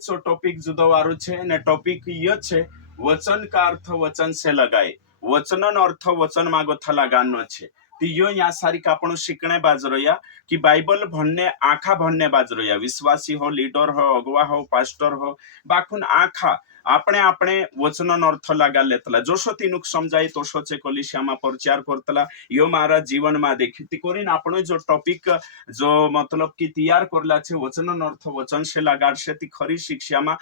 जो टॉपिक जुदवारो छे ने टॉपिक ये छे वचन का अर्थ वचन से लगाए वचनन अर्थ वचन मागो थला गानो छे यो या सारी कापण शिकणे बाजरोया कि बाइबल भन्ने आखा भन्ने बाजरोया विश्वासी हो लीडर हो अगुवा हो पास्टर हो बाखुन आखा આપણે આપણે વચનનો અર્થ લાગા લેતલા જોશો તીનુક સમજાય તો છે કોલિશિયામાં પ્રચાર કરતલા યો મારા જીવનમાં દેખીતી કરીને આપણો જો ટોપિક જો मतलब कि તૈયાર કરલા છે વચનનો અર્થ વચન છે લાગાડશે તી ખરી શિક્ષામાં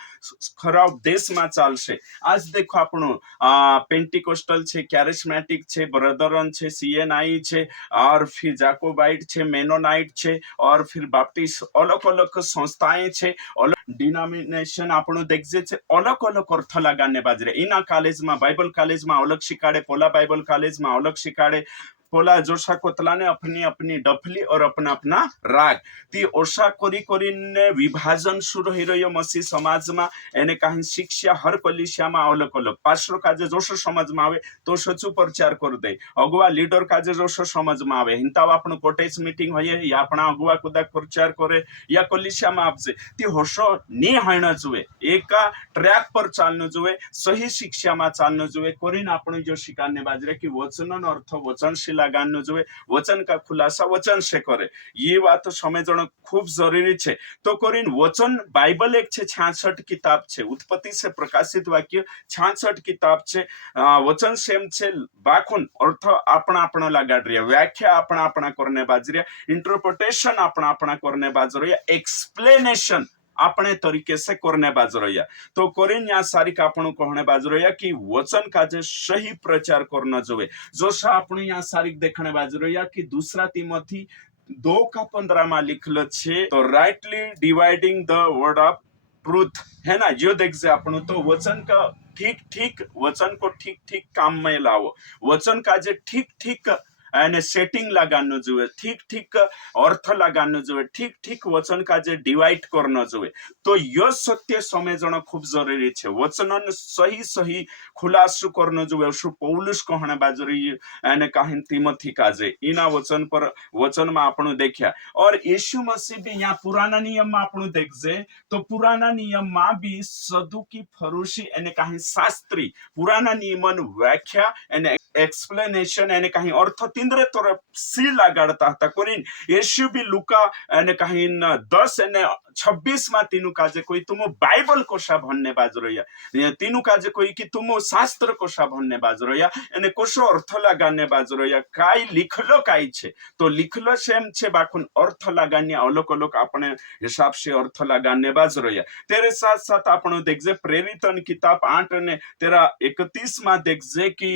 ખરા ઉપદેશમાં ચાલશે આજ देखो આપણો પેન્ટિકોસ્ટલ છે કેરિસ્મેટિક છે બ્રધરન છે सीएनआई છે और फिर जाकोबाइट છે मेनोनाइट છે और फिर बाप्टिस्ट अलग अलग संस्थाएं છે डिनोमिनेशन આપણું દેખજે છે अलग अलग अर्थ लगाने बाजरे इना कॉलेज में बाइबल कॉलेज में अलग शिकाड़े पोला बाइबल कॉलेज में अलग शिकाड़े पोला जोशा कोतला ने अपनी अपनी डफली और अपना अपना राग ती ओशा कोरी ने विभाजन शुरू ही रह्यो मसीह समाज में एने कहीं शिक्षा हर कलिसिया में अलग अलग पास्टर काजे जोशो समझ में आवे तो सचू प्रचार कर दे अगुआ लीडर काजे जोशो समझ में आवे हिंताव आपण कोटेज मीटिंग होये या अपना अगुआ कुदाक प्रचार करे या कलिसिया में आपसे ती होशो नी हाणा जुए एका ट्रैक पर चालनो जुए सही शिक्षा में चालनो जुए कोरीन आपण जो शिकाने बाजरे कि वचननो अर्थ वचन लगानो जुए वचन का खुलासा वचन से करे ये बात समझना खूब जरूरी है तो कोरिन वचन बाइबल एक 66 किताब छे उत्पत्ति से प्रकाशित वाक्य 66 किताब छे वचन सेम छे बाखुन अर्थ अपना अपना लगाड रिया व्याख्या अपना अपना करने बाजरिया इंटरप्रिटेशन अपना अपना करने बाजरिया एक्सप्लेनेशन अपने तरीके से करने बाजरोया तो कोरिन या सारी कापणु कहने बाजरोया कि वचन का जे सही प्रचार करना जोवे जो सा आपण या सारी देखने बाजरोया कि दूसरा तिमोथी 2:15 में लिखल छे तो rightly dividing the word of truth है ना जो देख से आपण तो वचन का ठीक ठीक वचन को ठीक ठीक काम में लाओ वचन का जे ठीक ठीक एने सेटिंग लगानो जुए ठीक ठीक अर्थ लगानो जुए ठीक ठीक वचन का जे डिवाइड करनो जुए तो यो सत्य समझना खूब जरूरी छे वचनन सही सही खुलासो करनो जुए शु पौलुस कहने बाजरी एने काहिन तिमोथी काजे इना वचन पर वचन में आपण देखा और यीशु मसीह भी यहाँ पुराना नियम में आपण देखजे तो पुराना नियम में भी सदुकी फरूसी एने काहिन शास्त्री पुराना नियमन व्याख्या एने एक्सप्लेनेशन एने कहीं अर्थ तिंद्रे तरफ सी लगाड़ता था कोरिन यीशु भी लुका एने कहीं 10 एने 26 में तीनू काजे कोई तुम बाइबल कोशा भन्ने बाजरोया तीनू काजे कोई कि तुम शास्त्र कोशा भन्ने बाजरोया एने कोशो अर्थ लगाने बाजरोया काई लिखलो काई छे तो लिखलो सेम छे बाकुन अर्थ लगाने अलग अलग अपने हिसाब से अर्थ लगाने बाजरोया तेरे साथ साथ आपण देखजे प्रेरितन किताब 8 ने तेरा 31 में देखजे कि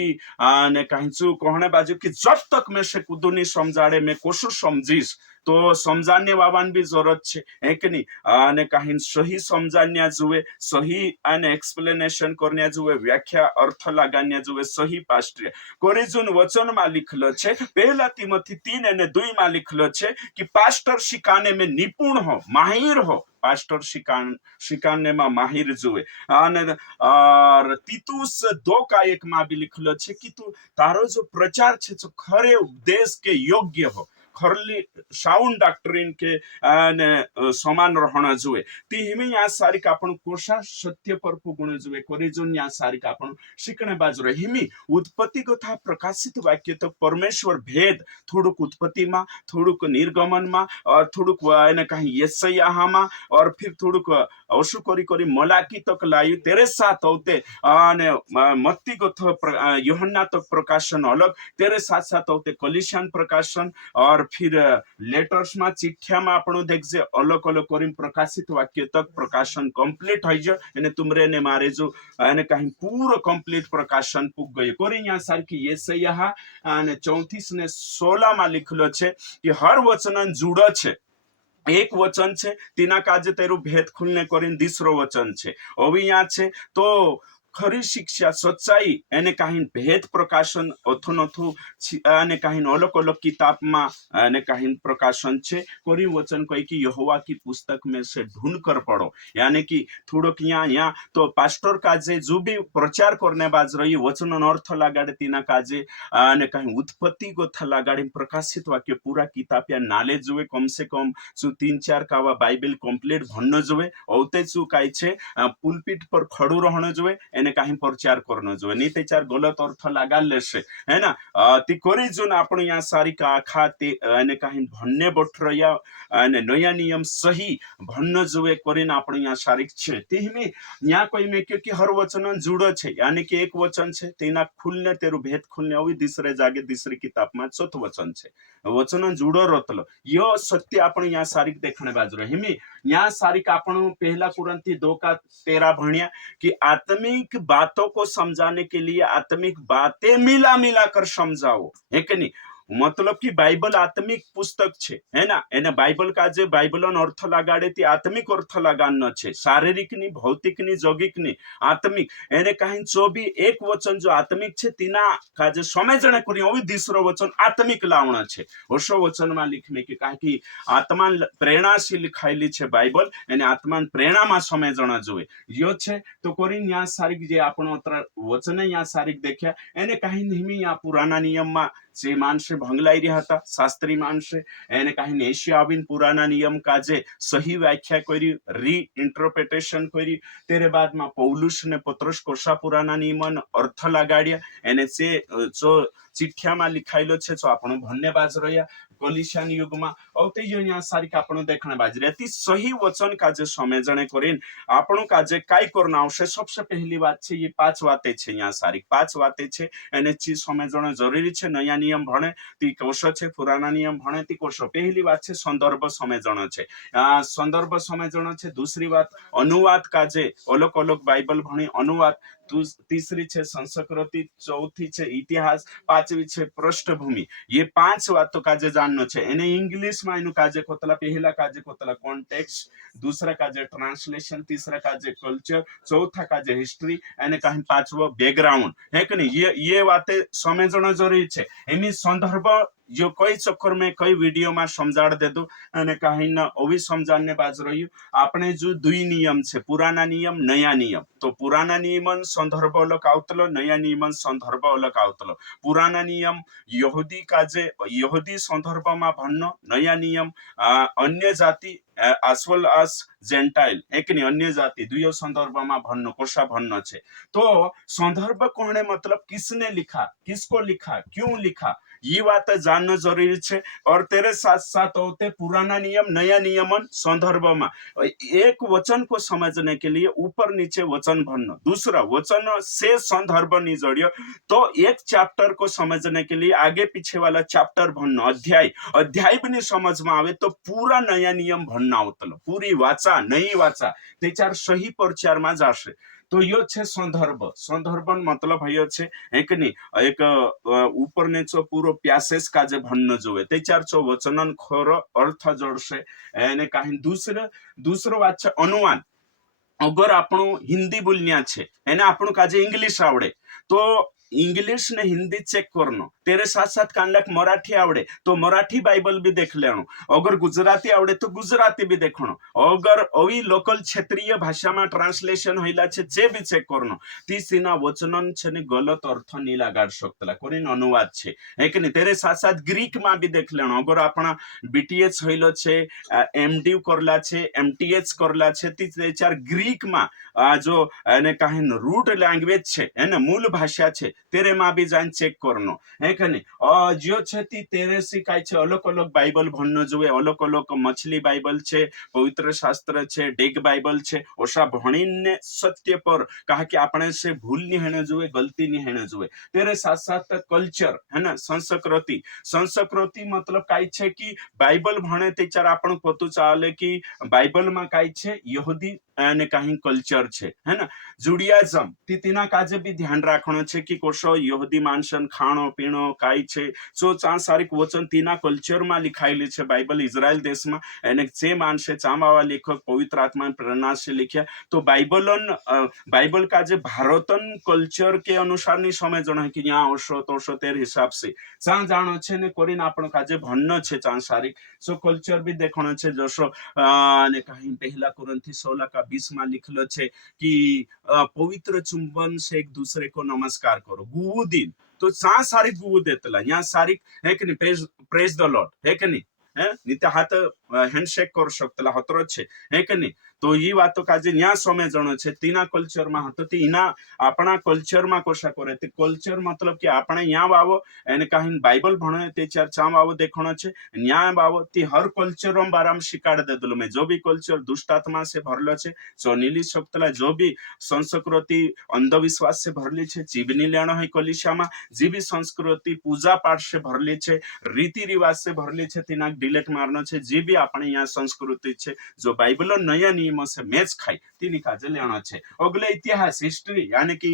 ने कहीं कहने बाजू कि जब तक मैं से कुदुनी समझाड़े मैं कोशो समझीश तो समझाने वावान भी जरूरत है कि नहीं ने कहीं सही समझाने जुए सही आने एक्सप्लेनेशन करने जुए व्याख्या अर्थ लगाने जुए सही पास्टर कोरिजुन वचन में लिखलो छे पहला तिमोथी 3:2 में लिखलो छे कि पास्टर शिकाने में निपुण हो माहिर हो पास्टर शिकाने में माहिर जुए और तीतुस 2:1 में भी लिखलो छे कि तू तारो जो प्रचार छे जो खरे उपदेश के योग्य हो खरली साउंड डॉक्ट्रिन के समान रहना जुए ती हिमे या सारी कापण कोशा सत्य पर पुगुण जुए कोरिजुन या सारी कापण शिकणे बाजरो हिमी उत्पत्ति कथा प्रकाशित वाक्य तो परमेश्वर भेद थोड़ुक उत्पत्ति में थोड़ुक निर्गमन में और थोड़ुक एने कहीं यशायाह में और फिर थोड़ुक अशु करी करी मलाकी तक लायु तेरे साथ होते ने मत्ती कथा यूहन्ना तक प्रकाशन अलग तेरे साथ साथ होते कलिसियन प्रकाशन और फिर लेटर्स में चिट्ठिया में आपण देखजे अलग अलग करीम प्रकाशित वाक्य तक प्रकाशन कंप्लीट हो जाए तुमरे ने मारे जो एने कहीं पूरा कंप्लीट प्रकाशन पुग गई कोरी यहाँ सर की यशायाह 34 ने 16 में लिखलो छे कि हर वचन जुड़ो छे एक वचन छे तीना काजे तेरू भेद खुलने करीन दूसरो वचन छे अभी यहाँ छे तो ખરી શિક્ષા સચ્ચાઈ એને કાંઈ ભેદ પ્રકાશન અથોનથું અને કાંઈ અલગ અલગ किताबમાં અને કાંઈ પ્રકાશન છે કોરી વચન કઈ कि यहोवा की पुस्तक में से ढूंढ कर पढ़ो यानी कि थोड़ोक यहाँ तो पास्टर काजे जो भी प्रचार करने बाज रही वचन अर्थ लगाड़े तीना काजे અને કहीं उत्पत्ति को था लगाड़ी प्रकाशित वाक्य पूरा किताब या नाले जुए कम से कम શું 3-4 કાવા બાઇબલ કમ્પ્લીટ ભણનો જોવે औते શું કાય છે પુલપીટ પર ખડું રહેણો જોવે એને કાંઈ પ્રચાર કરનો જોવે નહીં તે ચાર ગલત અર્થ લાગા લેશે હે ના ती કરી જો ને આપણે यहाँ सारी का आखा તે એને કાંઈ ભણને બઠરયા અને નયા નિયમ સહી ભણનો જોવે કરીને આપણે यहाँ સારી છે તે હિમે यहाँ कोई में क्योंकि हर वचन जुड़ो છે यानी कि एक वचन છે તેના ખુલને તેરું ભેદ ખુલને આવી दूसरे जागे दूसरी किताब में चौथ वचन છે वचन जुड़ो रतलो यो सत्य आपण यहाँ सारी देखने बाजू हिमी यहाँ सारी आपण पहला कुरंती 2:13 भणिया कि आत्मिक बातों को समझाने के लिए आत्मिक बातें मिला मिला कर समझाओ है कि नहीं मतलब कि बाइबल आत्मिक पुस्तक छे है ना एने बाइबल का जे बाइबल अर्थ लगाड़े ती आत्मिक अर्थ लगानो छे शारीरिक नी भौतिक नी जोगिक नी आत्मिक एने कहीं जो भी एक वचन जो आत्मिक छे तीना का जे समझणे करी ओवी दूसरो वचन आत्मिक लावणो छे ओशो वचन में लिखने के कहा कि आत्मा प्रेरणा से लिखायली छे बाइबल एने आत्मा प्रेरणा में समझणो जोए यो छे तो कोरी यहाँ सारी जे आपणो वचन यहाँ सारी देख्या एने कहीं नेहमी यहाँ पुराना नियम में જે માણસે ભંગલાઈ રહ્યા હતા શાસ્ત્રી માણસે એને કાંઈ એશિયા આવીને પુરાના નિયમ કાજે સહી વ્યાખ્યા કરી રીઇન્ટરપ્રિટેશન કરી તેરે બાદમાં પૌલુસ ને પત્રોસ કોષા પુરાના નિયમનો અર્થ લગાડ્યા એને જે જો ચિઠ્ઠિયામાં लिखायलो છે તો આપણો ભણને બાજ રહ્યા કોલિશિયન યુગમાં આવતે અહીંયા સારી આપણો દેખણે બાજ રહ્યા તી સહી વચન કાજે સમજણે કરીને આપણો કાજે કાઈ કરना આવશે सबसे पहली बात છે ये 5 વાતે છે અહીંયા સારી 5 વાતે છે એને ચી સમજણો જરૂરી છે નયા नियम भणे ती कोशो छे पुराना नियम भणे ती कोशो पहली बात छे संदर्भ समझणो छे संदर्भ समझणो छे दूसरी बात अनुवाद काजे अलग अलग बाइबल भणी अनुवाद तीसरी छे संस्कृति चौथी छे इतिहास पांचवी छे पृष्ठभूमि ये 5 बातों काजे जाननो छे एने इंग्लिश में एनु काजे कोतला पहला काजे कोतला कॉन्टेक्स्ट दूसरा काजे ट्रांसलेशन तीसरा काजे कल्चर चौथा काजे हिस्ट्री एने कहीं पांचवो बैकग्राउंड है कि नहीं ये बातें समझणो जरूरी छे एनी संदर्भ जो कई चक्कर में कई वीडियो में समझाड़ दे दो અને कहीं न ओवी समझाने बाज रही आपने जो दुई नियम छे पुराना नियम नया नियम तो पुराना नियमन संदर्भ अलग आवतलो नया नियमन संदर्भ अलग आवतलो पुराना नियम यहूदी काजे यहूदी संदर्भ में भणनो नया नियम अन्य जाति as well as जेंटाइल एक नहीं अन्य जाति दुयो संदर्भ में भणनो कोशा भणनो छे तो संदर्भ कोने मतलब किसने लिखा किसको लिखा क्यों लिखा ये बात जानना जरूरी है और तेरे साथ साथ होते पुराना नियम नया नियमन संदर्भ में एक वचन को समझने के लिए ऊपर नीचे वचन भरना दूसरा वचन से संदर्भ नहीं जोड़ियो तो एक चैप्टर को समझने के लिए आगे पीछे वाला चैप्टर भरना अध्याय अध्याय भी नहीं समझ में आवे तो पूरा नया नियम भरना होता पूरी वाचा नई वाचा ते चार सही प्रचार में जाशे तो यो छे संदर्भ संदर्भ मतलब हयो छे एक नहीं एक ऊपर नीचो पूरो प्यासेज काजे भणनो जोवे ते चार चो वचनन खरो अर्थ जोड़शे एने काहीं दूसरो बात छे अनुवाद अगर आपणो हिंदी बोलन्या छे एने आपणो काजे इंग्लिश आवडे तो इंग्लिश ने हिंदी चेक करनो तेरे साथ साथ कानलाक मराठी आवड़े तो मराठी बाइबल भी देख लेनो अगर गुजराती आवड़े तो गुजराती भी देखनो अगर अवी लोकल क्षेत्रीय भाषा में ट्रांसलेशन होइला छे जे भी चेक करनो तीसरीना वचनन छे ने गलत अर्थ नी लगाड़ सकतला कोरीन अनुवाद छे है कि नहीं तेरे साथ साथ ग्रीक में भी देख लेनो अगर आपना बीटीएच होइलो छे एमडी करला छे एमटीएच करला छे ती चार ग्रीक में जो एने काहीं रूट लैंग्वेज छे एने मूल भाषा छे तेरे में भी जान चेक करनो है कि नहीं जो छे ती तेरे से काई छे अलग अलग बाइबल भणनो जोवे अलग अलग मछली बाइबल छे पवित्र शास्त्र छे डेग बाइबल छे ओशा भणीने सत्य पर कहा कि आपणे से भूल नहीं हेने जोवे गलती नहीं हेने जोवे तेरे साथ साथ कल्चर है ना संस्कृति संस्कृति मतलब काई छे कि बाइबल भणे ते चार आपण पतो चाले कि बाइबल में काई छे यहूदी અને કાંઈ કલ્ચર છે હે ને जुडियाझम ती तिना काजे भी ध्यान राखणो छे कि कोशो यहूदी मानसन खाणो पीणो काई छे सो चा सारिक वचन तीना कल्चर में लिखायेली छे बाइबल इजराइल देश में एने जे मानसे चामावा लेखक पवित्र आत्मा प्रेरणा से लिख्या तो बाइबल का जे भारतन कल्चर के अनुसार नहीं समझणो है कि यहाँ ओशो तोशो तेर हिसाब से चा जाणो छे ने कोरीने आपण काजे भन्नो छे चा सारिक सो कल्चर भी देखणो छे जसो ने कहीं पहला कुरिन्थी 16:20 में लिखलो छे कि पवित्र चुंबन से एक दूसरे को नमस्कार करो गुवु दिन तो चा सारी गुवु देतला यहाँ सारी है कि नहीं प्रेज द लॉर्ड है कि नहीं नित्य हाथ हैंडशेक कर शकतला हतरो छे है कि नहीं तो ये वातो काजे न्या समझणो छे तीना कल्चर में हतो ती इना आपणा कल्चर में कोशा करे ते कल्चर मतलब कि आपणे यहाँ वावो एने काहीन बाइबल भणे ते चार चा वावो देखणो छे न्या वावो ती हर कल्चर में बाराम शिकाड़ दे दलो मैं जो भी कल्चर दुष्ट आत्मा से भरलो छे सो नीली शकतला जो भी संस्कृति अंधविश्वास से भरली छे जीवनी लेणो है कलिशा में जी भी संस्कृति पूजा पाठ से भरली छे रीति रिवाज से भरली छे तीना डिलेट मारनो छे जी भी आपणे यहाँ संस्कृति छे जो बाइबल नया नियमों से मैच खाई तीनी काजे लेणो छे अगले इतिहास हिस्ट्री यानी कि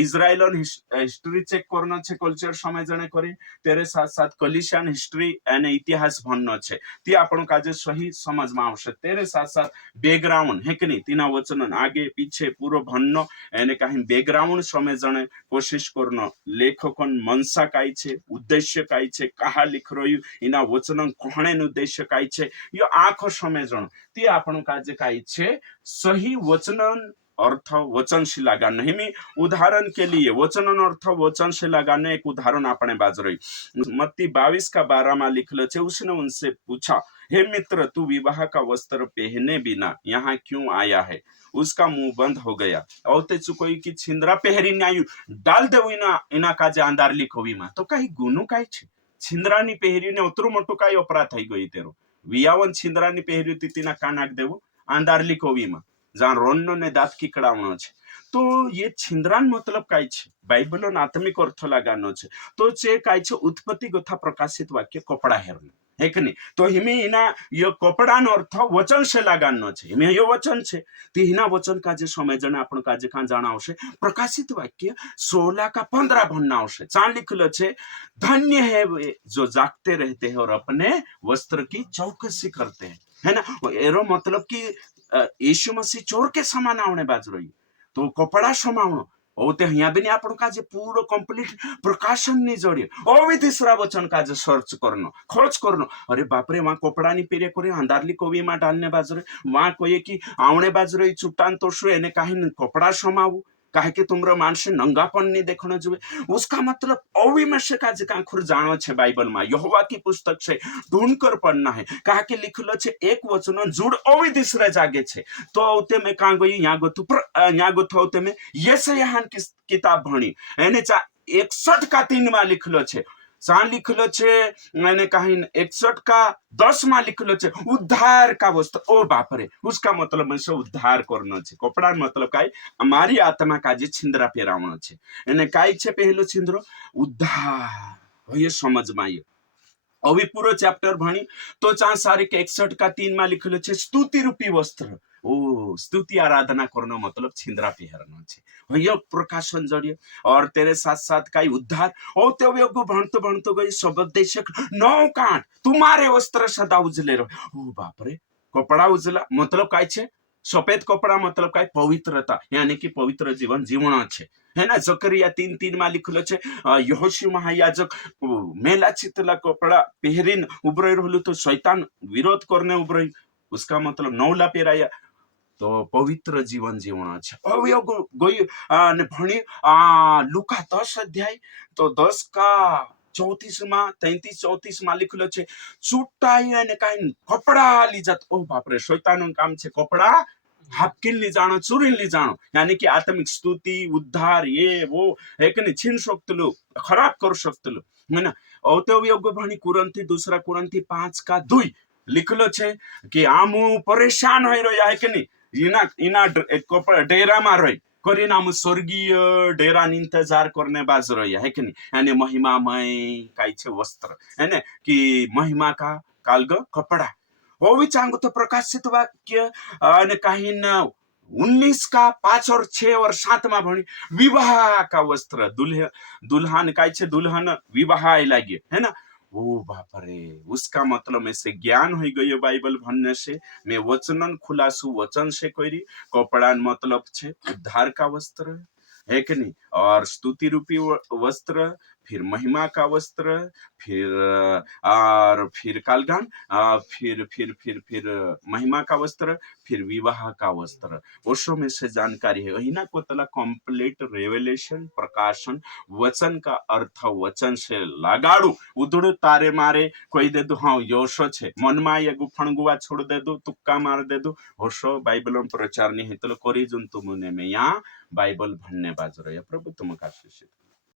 इजराइल हिस्ट्री चेक करनो छे कल्चर समझणे करी तेरे साथ साथ कलिशियन हिस्ट्री एने इतिहास भणनो छे ती आपणो काजे सही समझ में आवशे तेरे साथ साथ बैकग्राउंड है कि नहीं तीना वचन आगे पीछे पूरो भणनो एने काहीं बैकग्राउंड समझणे कोशिश करनो लेखकन मनसा काई छे उद्देश्य काई छे कहा लिख रह्यु इना वचन कोणे उद्देश्य काई छे यो आखो समझणो ती आपणो काजे काई छे सही वचनन अर्थ वचन से लगाना हिमी उदाहरण के लिए वचन अर्थ वचन से लगाना एक उदाहरण आपने बाजरई मत्ती 22:12 में लिखलो छे उसने उनसे पूछा हे मित्र तू विवाह का वस्त्र पहने बिना यहाँ क्यों आया है उसका मुंह बंद हो गया और ते चुकोई की छिंद्रा पहरी आयु डाल दे इना काजे आंदार लिखोवी में तो कई गुनु काई छे छिंद्रा नी पहरी ने उतरू मोटू काई अपराध थई गई तेरो वियावन छिंद्रा नी पहरी तीना का नाक देवो आंदार लिखोवी में जहाँ रोनो ने दांत कीकड़ावणो छे तो ये छिंद्रान मतलब काय छे बाइबल आत्मिक अर्थ लगानो छे तो चे काय छे उत्पत्ति कथा प्रकाशित वाक्य कपड़ा हेरनो है कि नहीं तो हिमी इना यो कपड़ानो अर्थ वचन से लगानो छे हिमी यो वचन छे ती हिना वचन का जे समझणे आपण काजे का जाणावशे प्रकाशित वाक्य 16:15 भणनावशे चा लिखलो छे धन्य है वे जो जागते रहते हैं और अपने वस्त्र की चौकसी करते हैं है ना एरो मतलब कि यीशु मसीह चोर के समान आवने बाजू रही तो कपड़ा समावणो ओते हिया बिनी आपण काजे पूरो कंप्लीट प्रकाशन नहीं जोड़िए ओ भी तीसरा वचन काजे सर्च करनो खोज करनो अरे बाप रे वहां कपड़ा नहीं पीरे करे अंधारली कोवी में डालने बाजरे वहां कोई की आवणे बाजरे चुट्टान तो शु एने काहे कपड़ा समावू काहे कि तुमरो मानसे नंगापन नहीं देखना जुए उसका मतलब अविमर्श का जे कांखुर जानो छे बाइबल में यहोवा की पुस्तक छे ढूंढ कर पढ़ना है काहे कि लिखलो छे एक वचन जुड़ अवि दिसरे जागे छे तो ओते में कां गई या गोथो ओते में यशायाहन की किताब भणी एने चा 61:3 में लिखलो छे सा लिखलो छे मैंने कहीं 61:10 में लिखलो छे उद्धार का वस्त्र ओ बाप रे उसका मतलब मैं से उद्धार करनो छे कपड़ा मतलब काई हमारी आत्मा का जे छिंद्रा पेरावणो छे एने काई छे पहलो छिंद्रो उद्धार ये समझ में आयो अभी पूरो चैप्टर भणी तो चा सारी के 61:3 में लिखलो छे स्तुति रूपी वस्त्र ओ स्तुति आराधना करनो मतलब छिंद्रा पहरनो छे यो प्रकाशन जड़िए और तेरे साथ साथ काई उद्धार ओ ते योगो भणतो गई शब्द देशक 9 कांट तुम्हारे वस्त्र सदा उजले रहो ओ बाप रे कपड़ा उजला मतलब काय छे सफेद कपड़ा मतलब काय पवित्रता यानी कि पवित्र जीवन जीवना छे है ना जकरिया 3:3 में लिखलो छे यहोशू महायाजक मेला चितला कपड़ा पहरीन उबरई रहलु तो शैतान विरोध करने उबरई उसका मतलब नौला पेराया तो पवित्र जीवन जीवना छे હવે ગઈ અને ભણી લુકા 10 અધ્યાય તો 10:34 માં 33-34 માં લખેલો છે છૂટાઈ અને કાઈ કપડા લીજાત ઓ બાપ રે શૈતાનનું કામ છે કપડા हापकिन ली जानो चुरीन ली जानो यानी कि आत्मिक स्तुति उद्धार ये वो है कि नहीं छीन सकतलो खराब कर सकतलो है ना औतो योग भणी कुरंथी दूसरा कुरंथी 5:2 लिखलो छे कि आमु परेशान होई रह्या है कि नहीं इना डेरा में रही करीने आम स्वर्गीय डेरा इंतजार करने बाज रही है कि नहीं यानी महिमामय काई छे वस्त्र है ना कि महिमा का कालग कपड़ा होवी चांगू तो प्रकाशित वाक्य आणि काही न 19 का 5 और 6 और 7 में भणी विवाह का वस्त्र दुल्हन काय छे दुल्हन विवाह लागे है ना। ओ बाप रे, उसका मतलब में से ज्ञान हो गयो बाइबल भन्ने से मैं वचनन खुलासू वचन से कोई कपड़ा मतलब छे उद्धार का वस्त्र है कि नहीं, और स्तुति रूपी वस्त्र, फिर महिमा का वस्त्र, फिर और फिर कालगान, फिर महिमा का वस्त्र, फिर विवाह का वस्त्र। वर्षों में से जानकारी है ना को तला कंप्लीट रेवलेशन प्रकाशन वचन का अर्थ वचन से लगाड़ू उधड़ तारे मारे कोई दे दो हाँ योशो छे मन में ये गुफण गुआ छोड़ दे दो तुक्का मार दे दो होशो बाइबल प्रचार नहीं तो करी जुन तुमने में यहाँ बाइबल भन्ने बाजरो या प्रभु तुमका आशीष